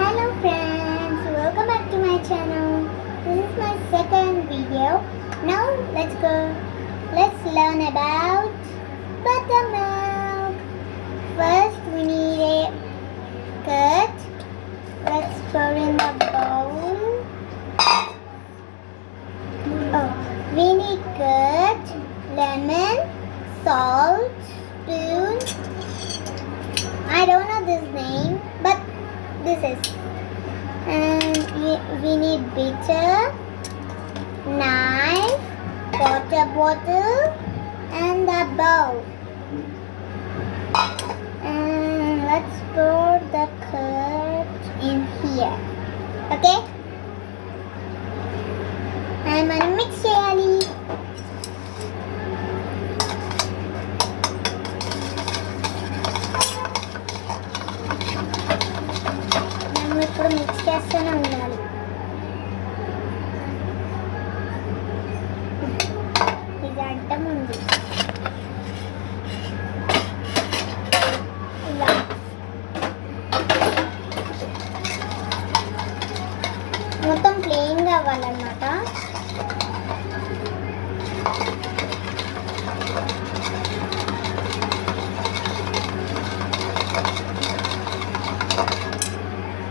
Hello friends, welcome back to my channel. This is my second video. Now let's go. Let's learn about buttermilk. First we need a curd. Let's pour in the bowl. We need curd, lemon, salt, spoon. I don't know this name, but this is. And we need bitter, knife, water bottle, and a bowl. And let's pour the curd in here. Okay? And మనం మిక్స్ చేయాలి. మనం ఇప్పుడు మిక్స్ చేస్తూనే ఉండాలి. ఇది అడ్డం ఉంది. ఇలా మొత్తం ప్లెయిన్గా అవ్వాలన్నమాట.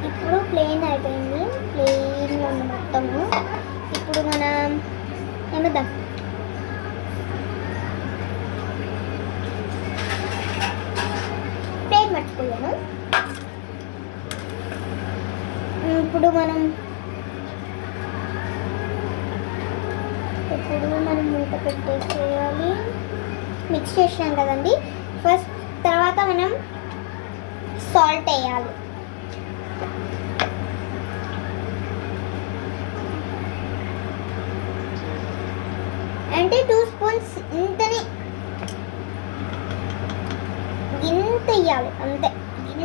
ఇప్పుడు ప్లెయిన్ అయిపోయింది. ప్లెయిన్గా ఉంది మొత్తము. ఇప్పుడు మనం ఏమిద్దాం, ప్లేట్ మర్చిపోయాను. ఇప్పుడు మనం మూత పెట్టేసేయాలి. మిక్స్ చేసినాం కదండి. తర్వాత మనం సాల్ట్ వేయాలి. అంటే 2 స్పూన్స్ ఇంతని ఇంత వేయాలి, అంతే,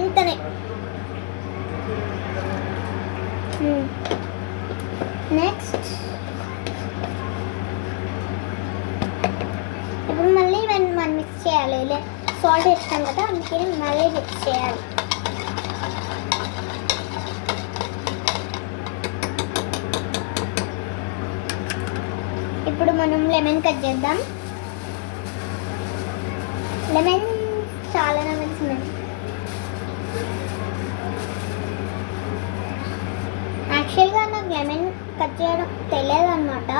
ఇంతనే. నెక్స్ట్ ఇప్పుడు మళ్ళీ మనం మిక్స్ చేయాలి. సాల్ట్ వేస్తాం కదా, అందుకని మళ్ళీ మిక్స్ చేయాలి. ఇప్పుడు మనం లెమన్ కట్ చేద్దాం. లెమన్ చాలా లెమన్స్ ఉన్నాయి. యాక్చువల్గా నాకు లెమన్ కట్ చేయడం తెలియదు అన్నమాట.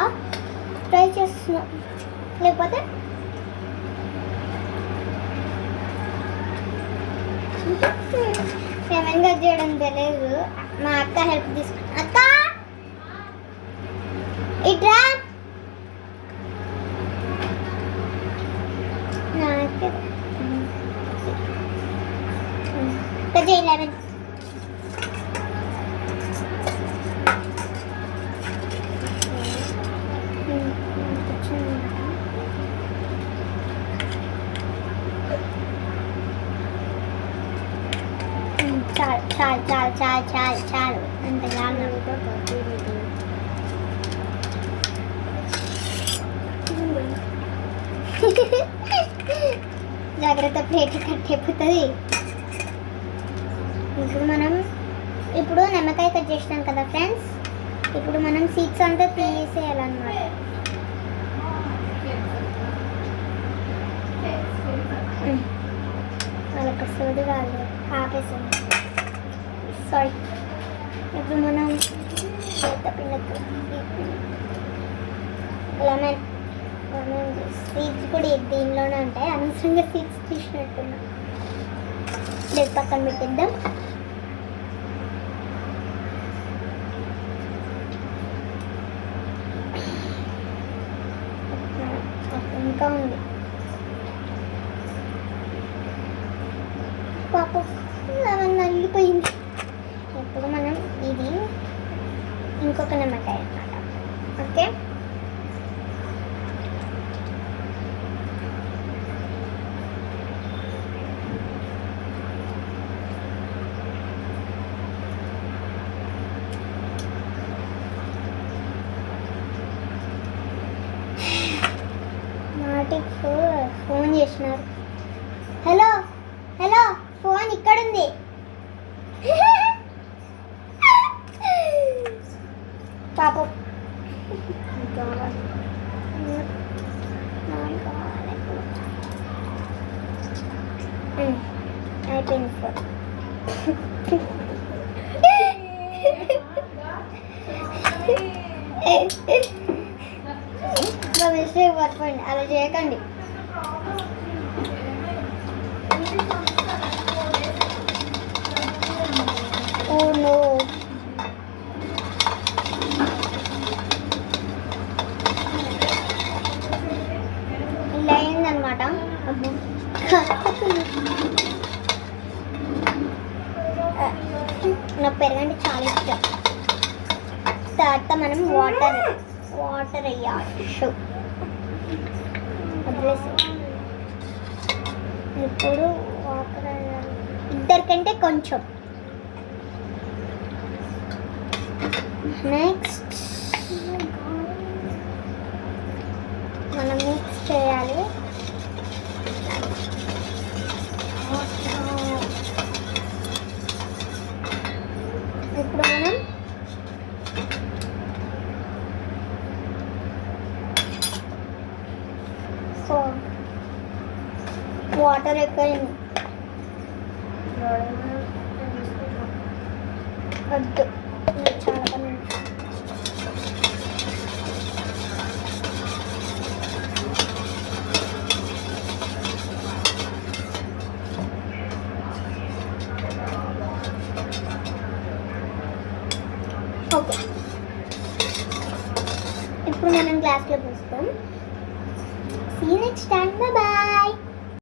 ట్రై చేస్తున్నాం. లేకపోతే లెమన్ కట్ చేయడం తెలియదు. మా అక్క హెల్ప్ తీసుకుని, అక్క ఇట్రా, కట్ చేయి లెమన్. చాలు అంత కాదు. జాగ్రత్త, ప్లేట్ కట్టేపోతుంది. ఇప్పుడు నిమ్మకాయ కట్ చేసినాం కదా ఫ్రెండ్స్. ఇప్పుడు మనం సీడ్స్ అంతా తీసేయాలన్నమాట. వాళ్ళకి సోది కాదు, ఆపేసింది. సారీ. ఇప్పుడు మనం లెమన్ సీడ్స్ కూడా దీనిలోనే ఉంటాయి. అనవసరంగా సీడ్స్ తీసినట్టున్నా. లేదు, పక్కన పెట్టిద్దాం. ఇంకా ఉంది పాప, లెమన్ నలిగిపోయింది. ఇప్పుడు మనం ఇది ఇంకొక నిమ్మకాయ అన్నమాట. ఓకే, మాటికి ఫోన్ చేసినారు. హలో హలో, ఫోన్ ఇక్కడుంది. పాపం అయిపోయింది సార్. మిస్టేక్ పట్టుకోండి, అలా చేయకండి. Oh no. ఇలా అయిందనమాట. నాకు పెరగండి చాలా ఇష్టం. తర్వాత మనం వాటర్ వేయాలి. వదిలేసి ఇప్పుడు వాటర్ వేయాలి, ఇద్దరికంటే కొంచెం. నెక్స్ట్ మనం మిక్స్ చేయాలి. ఇప్పుడు మనం సో వాటర్ ఎక్కువైంది, వద్దు చాలా పని. ఓకే, ఇప్పుడు మనం గ్లాస్లో పోస్తాం. See next time.